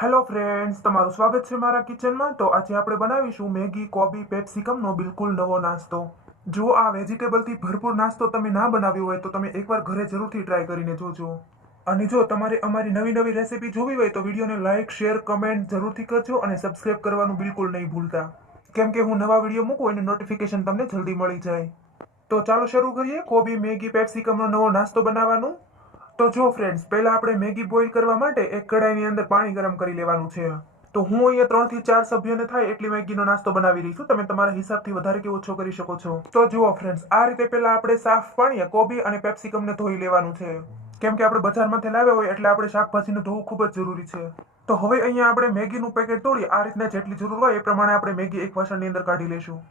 Hello friends, તમારું સ્વાગત છે મારા કિચનમાં. તો આજે આપણે બનાવીશું મેગી, કોબી, પેપ્સિકમનો બિલકુલ નવો નાસ્તો. જો આ વેજીટેબલથી ભરપૂર નાસ્તો તમે ના બનાવ્યો હોય તો તમે એકવાર ઘરે જરૂરથી ટ્રાય કરીને જોજો. અને જો તમારે અમારી નવી નવી રેસીપી જોવી હોય તો વિડીયોને લાઇક, શેર, કમેન્ટ જરૂરથી કરજો અને સબસ્ક્રાઇબ કરવાનું બિલકુલ નહીં ભૂલતા. કેમ કે હું નવા વિડીયો મૂકું એની નોટિફિકેશન તમને જલ્દી મળી જાય. તો ચાલો શરૂ કરીએ કોબી, મેગી, પેપ્સિકમનો નવો નાસ્તો બનાવવાનું. તો જો ફ્રેન્ડ્સ, પહેલા આપણે મેગી બોઇલ કરવા માટે એક કડાઈની અંદર પાણી ગરમ કરી લેવાનું છે. તો હું અહીંયા 3 થી 4 સભ્યોને થાય એટલી મેગીનો નાસ્તો બનાવી રહી છું. તમે તમારા હિસાબથી વધારે કે ઓછો કરી શકો છો. તો જુઓ ફ્રેન્ડ્સ, આ રીતે પહેલા આપણે સાફ પાણીએ કોબી અને પેપ્સિકમને ધોઈ લેવાનું છે. કેમ કે આપણે બજારમાંથી લાવ્યા હોય એટલે આપણે શાકભાજીને ધોવું ખૂબ જ જરૂરી છે. તો હવે અહીંયા આપણે મેગીનું પેકેટ તોડી આ રીતના જેટલી જરૂર હોય એ પ્રમાણે આપણે મેગી એક વાસણની અંદર કાઢી લેશું.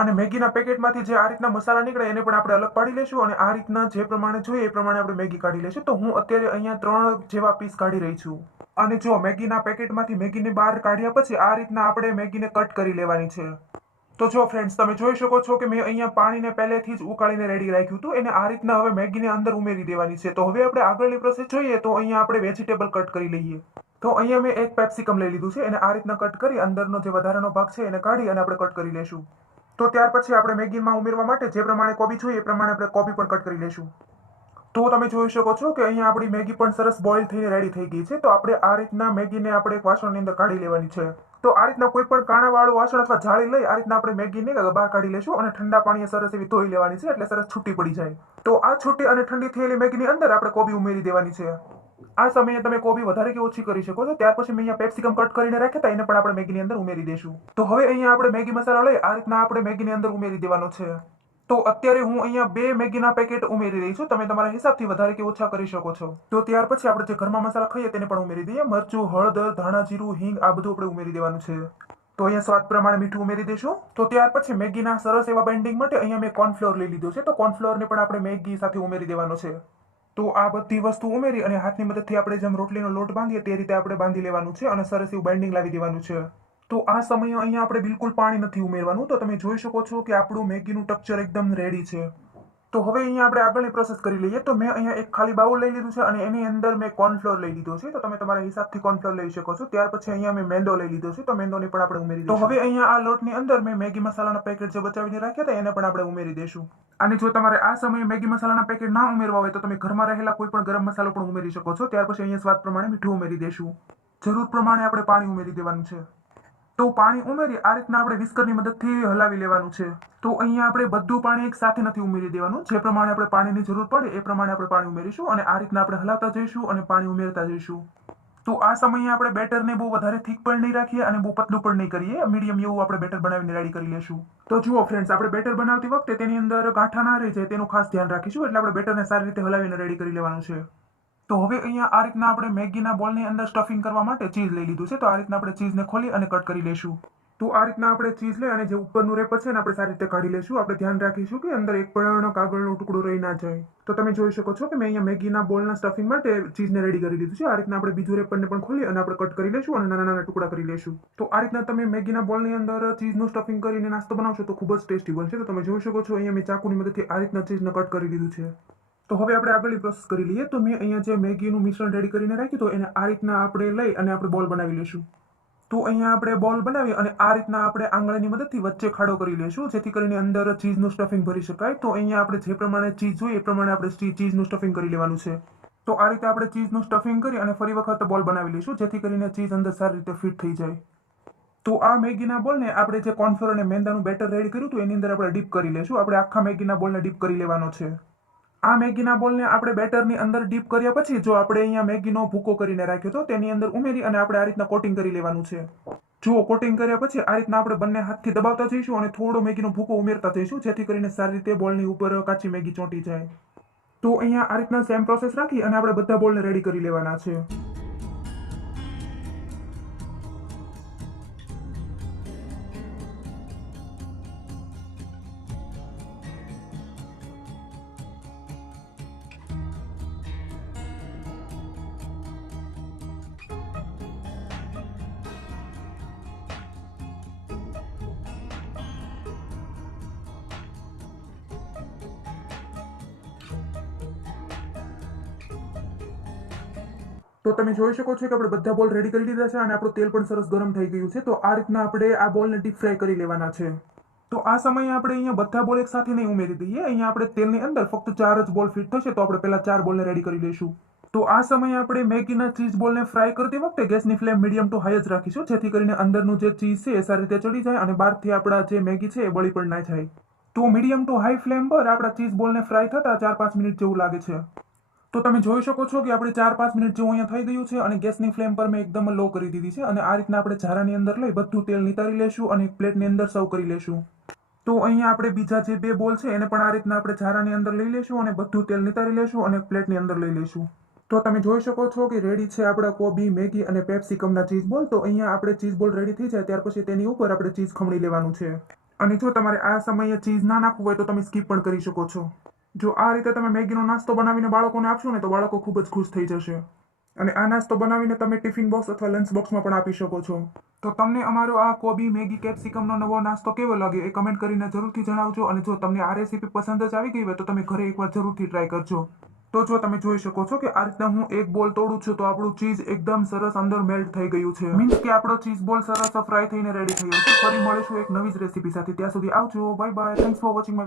અને મેગીના પેકેટમાંથી જે આ રીતના મસાલા નીકળે એને પણ આપણે અલગ પાડી લેશું અને આ રીતના જે પ્રમાણે જોઈએ એ પ્રમાણે આપણે મેગી કાઢી લેશું. તો હું અત્યારે અહીંયા 3 જેવા પીસ કાઢી રહી છું. અને જો મેગીના પેકેટમાંથી મેગીને બહાર કાઢ્યા પછી આ રીતના આપણે મેગીને કટ કરી લેવાની છે. તો જો ફ્રેન્ડ્સ, તમે જોઈ શકો છો કે મેં અહીંયા પાણીને પહેલેથી જ ઉકાળીને રેડી રાખ્યું હતું. એને આ રીતના હવે મેગીને અંદર ઉમેરી દેવાની છે. તો હવે આપણે આગળની પ્રોસેસ જોઈએ તો અહીંયા આપણે વેજીટેબલ કટ કરી લઈએ. તો અહીંયા મેં એક પેપ્સિકમ લઈ લીધું છે. એને આ રીતના કટ કરી અંદરનો જે વધારાનો ભાગ છે એને કાઢી અને આપણે કટ કરી લેશું. તો ત્યાર પછી આપણે મેગીમાં ઉમેરવા માટે જે પ્રમાણે કોબી જોઈએ એ પ્રમાણે આપણે કોબી પણ કટ કરી લેશું. તો તમે જોઈ શકો છો કે અહીંયા આપણી મેગી પણ સરસ બોઇલ થઈને રેડી થઈ ગઈ છે. તો આપણે આ રીતના મેગીને આપણે એક વાસણની અંદર કાઢી લેવાની છે. તો આ રીતના કોઈ પણ કાણાવાળું વાસણ અથવા જાળી લઈ આ રીતના આપણે મેગીને બહાર કાઢી લેશું અને ઠંડા પાણીએ સરસ એવી ધોઈ લેવાની છે એટલે સરસ છૂટી પડી જાય. તો આ છૂટી અને ઠંડી થયેલી મેગીની અંદર આપણે કોબી ઉમેરી દેવાની છે. આ સમયે તમે કોબી વધારે કે ઓછી કરી શકો છો. ત્યાર પછી મેં અહીંયા પેપ્સિકમ કટ કરીને રાખ્યા હતા એને પણ આપણે મેગીની અંદર ઉમેરી દઈશું. તો હવે અહીંયા આપણે મેગી મસાલો લઈ આ રીતના આપણે મેગીની અંદર ઉમેરી દેવાનો છે. તો અત્યારે હું અહીંયા 2 મેગીના પેકેટ ઉમેરી રહી છું. તમે તમારા હિસાબથી વધારે કે ઓછા કરી શકો છો. તો ત્યાર પછી આપણે જે ઘરમાં મસાલા ખાઈએ તેને પણ ઉમેરી દઈએ. મરચું, હળદર, ધાણા જીરું, હિંગ આ બધું આપણે ઉમેરી દેવાનું છે. તો અહીંયા સ્વાદ પ્રમાણે મીઠું ઉમેરી દઈશું. તો ત્યાર પછી મેગીના સરસ એવા બાઇન્ડિંગ માટે અહીંયા મેં કોર્નફ્લોર લઈ લીધું છે. તો કોર્નફ્લોરને પણ આપણે મેગી સાથે ઉમેરી દેવાનો છે. તો આ બધી વસ્તુ ઉમેરી અને હાથની મદદથી આપણે જેમ રોટલીનો લોટ બાંધીએ તે રીતે આપણે બાંધી લેવાનું છે અને સરસ એવું બાઇન્ડિંગ લાવી દેવાનું છે. તો આ સમયે અહીંયા આપણે બિલકુલ પાણી નથી ઉમેરવાનું. તો તમે જોઈ શકો છો કે આપણું મેગીનું ટેક્સચર એકદમ રેડી છે. તો હવે અહીંયા આપણે આગળની પ્રોસેસ કરી લઈએ. તો મેં અહીંયા એક ખાલી બાઉલ લઈ લીધું છે અને એની અંદર મેં કોર્નફ્લોર લઈ લીધો છે. તો તમે તમારા હિસાબથી કોર્નફ્લોર લઈ શકો છો. ત્યાર પછી અહીંયા મેં મેંદો લઈ લીધો છે. તો મેંદોને પણ આપણે ઉમેરી દઈશું. તો હવે અહીંયા આ લોટની અંદર મેં મેગી મસાલાના પેકેટ જે બચાવીને રાખ્યા હતા એને પણ આપણે ઉમેરી દઈશું. અને જો તમારે આ સમયે મેગી મસાલાના પેકેટ ના ઉમેરવા હોય તો તમે ઘરમાં રહેલા કોઈ પણ ગરમ મસાલો પણ ઉમેરી શકો છો. ત્યાર પછી અહીંયા સ્વાદ પ્રમાણે મીઠું ઉમેરી દઈશું. જરૂર પ્રમાણે આપણે પાણી ઉમેરી દેવાનું છે. તો પાણી ઉમેરી આ રીતના આપણે વિસ્કરની મદદથી હલાવી લેવાનું છે. તો અહીંયા આપણે બધું પાણી એક સાથે નથી ઉમેરી દેવાનું. જે પ્રમાણે આપણે પાણીની જરૂર પડે એ પ્રમાણે આપણે પાણી ઉમેરીશું અને આ રીતના આપણે હલાવતા જઈશું અને પાણી ઉમેરતા જઈશું. તો આ સમયે આપણે બેટરને બહુ વધારે થીક પણ નહીં રાખીએ અને બહુ પતલું પણ નહીં કરીએ. મીડિયમ એવું આપણે બેટર બનાવીને રેડી કરી લેશું. તો જુઓ ફ્રેન્ડ્સ, આપણે બેટર બનાવતી વખતે તેની અંદર ગાંઠા ના રહી જાય તેનું ખાસ ધ્યાન રાખીશું. એટલે આપણે બેટરને સારી રીતે હલાવીને રેડી કરી લેવાનું છે. તો હવે અહીંયા આ રીતના આપણે મેગીના બોલની અંદર સ્ટફિંગ કરવા માટે ચીઝ લઈ લીધું છે. તો આ રીતના આપણે ચીઝને ખોલી અને કટ કરી લેશું. તો આ રીતના આપણે ચીઝ લઈ અને જે ઉપરનું રેપર છે ને આપણે સારી રીતે કાઢી લેશું. આપણે ધ્યાન રાખીશું કે અંદર એક પણ કાગળનો ટુકડો રહી ના જાય. તો તમે જોઈ શકો છો કે મેં અહીંયા મેગીના બોલના સ્ટફિંગ માટે ચીઝને રેડી કરી લીધું છે. આ રીતના આપણે બીજું રેપરને પણ ખોલી અને આપણે કટ કરી લેશું અને નાના નાના ટુકડા કરી લેશું. તો આ રીતના તમે મેગીના બોલની અંદર ચીઝનું સ્ટફિંગ કરીને નાસ્તો બનાવશો તો ખૂબ જ ટેસ્ટી બનશે. તો તમે જોઈ શકો છો અહીંયા મેં ચાકુની મદદથી આ રીતના ચીઝને કટ કરી લીધું છે. તો હવે આપણે આગળની પ્રોસેસ કરી લઈએ. તો મેં અહીંયા જે મેગીનું મિશ્રણ રેડી કરીને રાખ્યું તો એને આ રીતના આપણે લઈ અને આપણે બોલ બનાવી લઈશું. તો અહીંયા આપણે બોલ બનાવી અને આ રીતના આપણે આંગળીની મદદથી વચ્ચે ખાડો કરી લઈશું જેથી કરીને અંદર ચીઝનું સ્ટફિંગ ભરી શકાય. તો અહીંયા આપણે જે પ્રમાણે ચીઝ જોઈએ એ પ્રમાણે આપણે ચીઝનું સ્ટફિંગ કરી લેવાનું છે. તો આ રીતે આપણે ચીઝનું સ્ટફિંગ કરી અને ફરી વખત બોલ બનાવી લઈશું જેથી કરીને ચીઝ અંદર સારી રીતે ફિટ થઈ જાય. તો આ મેગીના બોલને આપણે જે કોર્નફ્લોર અને મેંદાનું બેટર રેડી કર્યું હતું એની અંદર આપણે ડીપ કરી લઈશું. આપણે આખા મેગીના બોલને ડીપ કરી લેવાનો છે. આ મેગીના બોલને આપણે બેટરની અંદર ડીપ કર્યા પછી જો આપણે અહીંયા મેગીનો ભૂકો કરીને રાખ્યો હતો તેની અંદર ઉમેરી અને આપણે આ રીતના કોટિંગ કરી લેવાનું છે. જુઓ, કોટિંગ કર્યા પછી આ રીતના આપણે બંને હાથથી દબાવતા જઈશું અને થોડો મેગીનો ભૂકો ઉમેરતા જઈશું જેથી કરીને સારી રીતે બોલની ઉપર કાચી મેગી ચોંટી જાય. તો અહીંયા આ રીતના સેમ પ્રોસેસ રાખી અને આપણે બધા બોલને રેડી કરી લેવાના છે. તો તમે જોઈ શકો છો કે આપણે બધા બોલ રેડી કરી લીધા છે અને આપણું તેલ પણ સરસ ગરમ થઈ ગયું છે. તો આ રીતના આપણે આ બોલને ડીપ ફ્રાય કરી લેવાના છે. તો આ સમયે આપણે અહીંયા બધા બોલ એક સાથે નહીં ઉમેરી દઈએ. અહીંયા આપણે તેલની અંદર ફક્ત 4 જ બોલ ફિટ થશે, તો આપણે પહેલા 4 બોલને રેડી કરી લઈશું. તો આ સમયે આપણે મેગીના ચીઝ બોલને ફ્રાય કરતી વખતે ગેસની ફ્લેમ મીડિયમ ટુ હાઈ જ રાખીશું, જેથી કરીને અંદરનું જે ચીઝ છે એ સારી રીતે ચડી જાય અને બહારથી આપણા જે મેગી છે એ બળી પણ ના જાય. તો મીડિયમ ટુ હાઈ ફ્લેમ પર આપણા ચીઝ બોલને ફ્રાય થતા 4-5 મિનિટ જેવું લાગે છે. તો તમે જોઈ શકો છો કે આપણે 4-5 મિનિટ જેવું અહીંયા થઈ ગયું છે અને ગેસની ફ્લેમ પર મેં એકદમ લો કરી દીધી છે. અને આ રીતના આપણે ઝારાની અંદર લઈ બધું તેલ નિતારી લેશું અને એક પ્લેટની અંદર સર્વ કરી લેશું. તો અહીંયા આપણે બીજા જે 2 બોલ છે એને પણ આ રીતના આપણે ઝારાની અંદર લઈ લેશું અને બધું તેલ નિતારી લેશું અને એક પ્લેટની અંદર લઈ લેશું. તો તમે જોઈ શકો છો કે રેડી છે આપણા કોબી, મેગી અને પેપ્સિકમના ચીઝ બોલ. તો અહીંયા આપણે ચીઝ બોલ રેડી થઈ જાય ત્યાર પછી તેની ઉપર આપણે ચીઝ ખમણી લેવાનું છે. અને જો તમારે આ સમયે ચીઝ ના નાખવું હોય તો તમે સ્કીપ પણ કરી શકો છો. જો આ રીતે તમે મેગીનો નાસ્તો બનાવીને બાળકોને આપશો ને તો બાળકો ખૂબ જ ખુશ થઈ જશે. અને આ નાસ્તો બનાવીને તમે ટિફિન બોક્સ અથવા લંચ બોક્સમાં પણ આપી શકો છો. તો તમને અમારો આ કોબી, મેગી, કેપ્સિકમનો નવો નાસ્તો કેવો લાગ્યો એ કમેન્ટ કરીને જરૂરથી જણાવજો. અને જો તમને આ રેસીપી પસંદ જ આવી ગઈ હોય તો તમે ઘરે એકવાર જરૂરથી ટ્રાય કરજો. તો જો તમે જોઈ શકો છો કે આ રીતના હું એક બોલ તોડું છું તો આપણું ચીઝ એકદમ સરસ અંદર મેલ્ટ થઈ ગયું છે. મીન્સ કે આપણો ચીઝ બોલ સરસ ફ્રાય થઈને રેડી થયો છે. ફરી મળીશું એક નવી જ રેસીપી સાથે. ત્યાં સુધી આવજો. Bye bye. Thanks for watching my